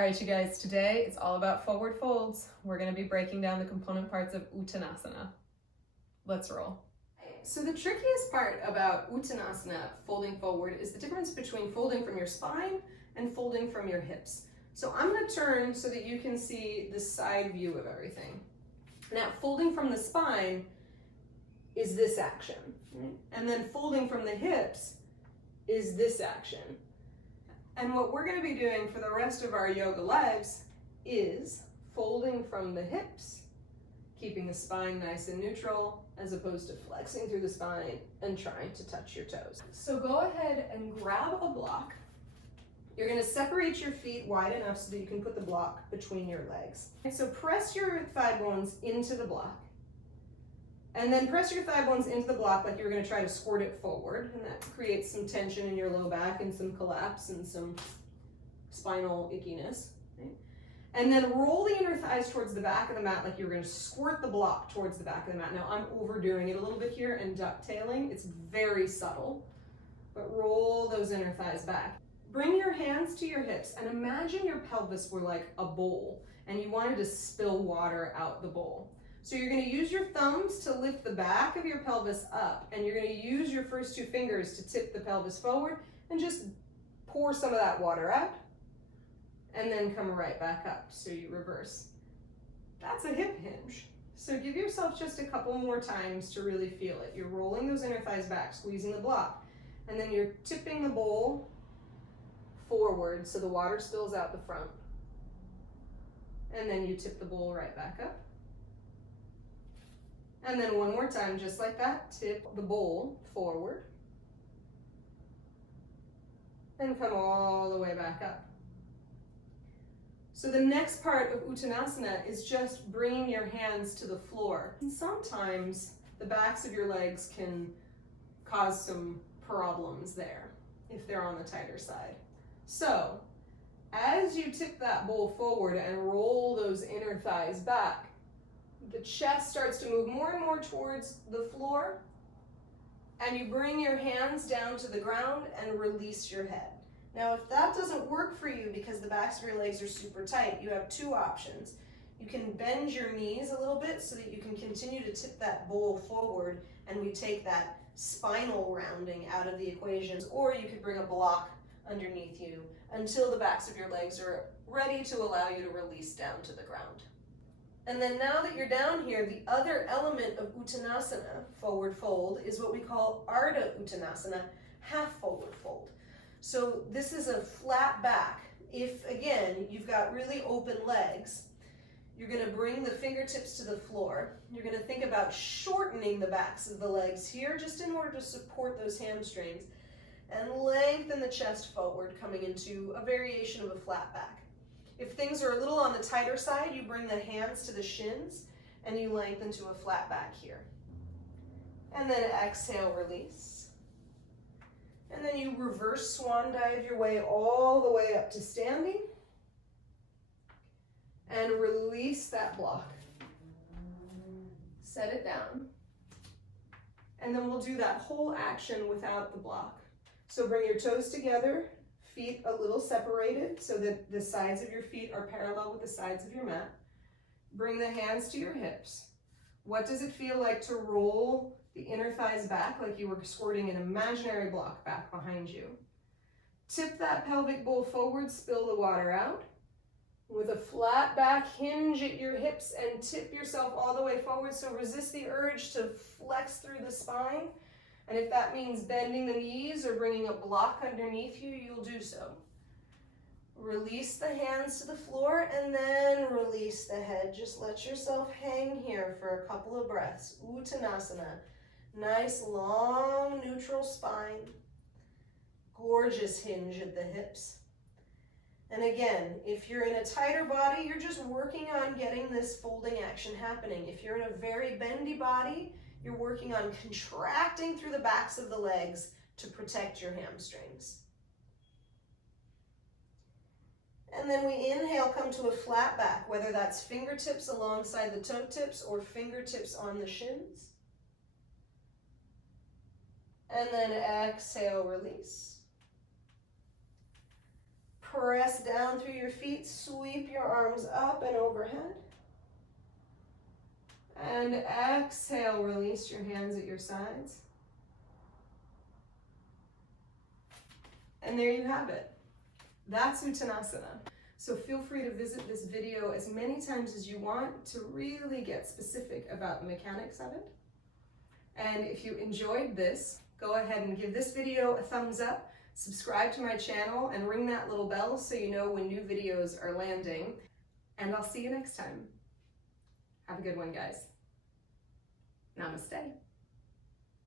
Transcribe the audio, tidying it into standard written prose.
All right, you guys, today it's all about forward folds. We're going to be breaking down the component parts of Uttanasana. Let's roll. So the trickiest part about Uttanasana, folding forward, is the difference between folding from your spine and folding from your hips. So I'm going to turn so that you can see the side view of everything. Now, folding from the spine is this action, right? And then folding from the hips is this action. And what we're going to be doing for the rest of our yoga lives is folding from the hips, keeping the spine nice and neutral, as opposed to flexing through the spine and trying to touch your toes. So go ahead and grab a block. You're going to separate your feet wide enough so that you can put the block between your legs. And so press your thigh bones into the block. And then press your thigh bones into the block like you're going to try to squirt it forward. And that creates some tension in your low back and some collapse and some spinal ickiness. Right? And then roll the inner thighs towards the back of the mat like you're going to squirt the block towards the back of the mat. Now I'm overdoing it a little bit here and ducktailing. It's very subtle. But roll those inner thighs back. Bring your hands to your hips and imagine your pelvis were like a bowl and you wanted to spill water out the bowl. So you're going to use your thumbs to lift the back of your pelvis up, and you're going to use your first two fingers to tip the pelvis forward and just pour some of that water out, and then come right back up. So you reverse. That's a hip hinge. So give yourself just a couple more times to really feel it. You're rolling those inner thighs back, squeezing the block, and then you're tipping the bowl forward so the water spills out the front, and then you tip the bowl right back up. And then one more time, just like that, tip the bowl forward and come all the way back up. So the next part of Uttanasana is just bringing your hands to the floor. And sometimes the backs of your legs can cause some problems there if they're on the tighter side. So as you tip that bowl forward and roll those inner thighs back, the chest starts to move more and more towards the floor, and you bring your hands down to the ground and release your head. Now, if that doesn't work for you because the backs of your legs are super tight, you have two options. You can bend your knees a little bit so that you can continue to tip that bowl forward, and we take that spinal rounding out of the equation, or you could bring a block underneath you until the backs of your legs are ready to allow you to release down to the ground. And then now that you're down here, the other element of Uttanasana, forward fold, is what we call Ardha Uttanasana, half forward fold. So this is a flat back. If, again, you've got really open legs, you're going to bring the fingertips to the floor. You're going to think about shortening the backs of the legs here just in order to support those hamstrings, and lengthen the chest forward, coming into a variation of a flat back. If things are a little on the tighter side, you bring the hands to the shins and you lengthen to a flat back here. And then exhale, release. And then you reverse swan dive your way all the way up to standing. And release that block. Set it down. And then we'll do that whole action without the block. So bring your toes together. Feet a little separated so that the sides of your feet are parallel with the sides of your mat. Bring the hands to your hips. What does it feel like to roll the inner thighs back like you were squirting an imaginary block back behind you? Tip that pelvic bowl forward, spill the water out. With a flat back, hinge at your hips and tip yourself all the way forward, so resist the urge to flex through the spine. And if that means bending the knees or bringing a block underneath you, you'll do so. Release the hands to the floor and then release the head. Just let yourself hang here for a couple of breaths. Uttanasana. Nice, long, neutral spine. Gorgeous hinge at the hips. And again, if you're in a tighter body, you're just working on getting this folding action happening. If you're in a very bendy body, you're working on contracting through the backs of the legs to protect your hamstrings. And then we inhale, come to a flat back, whether that's fingertips alongside the toe tips or fingertips on the shins. And then exhale, release. Press down through your feet, sweep your arms up and overhead. And exhale, release your hands at your sides. And there you have it. That's Uttanasana. So feel free to visit this video as many times as you want to really get specific about the mechanics of it. And if you enjoyed this, go ahead and give this video a thumbs up, subscribe to my channel, and ring that little bell so you know when new videos are landing. And I'll see you next time. Have a good one, guys. Namaste.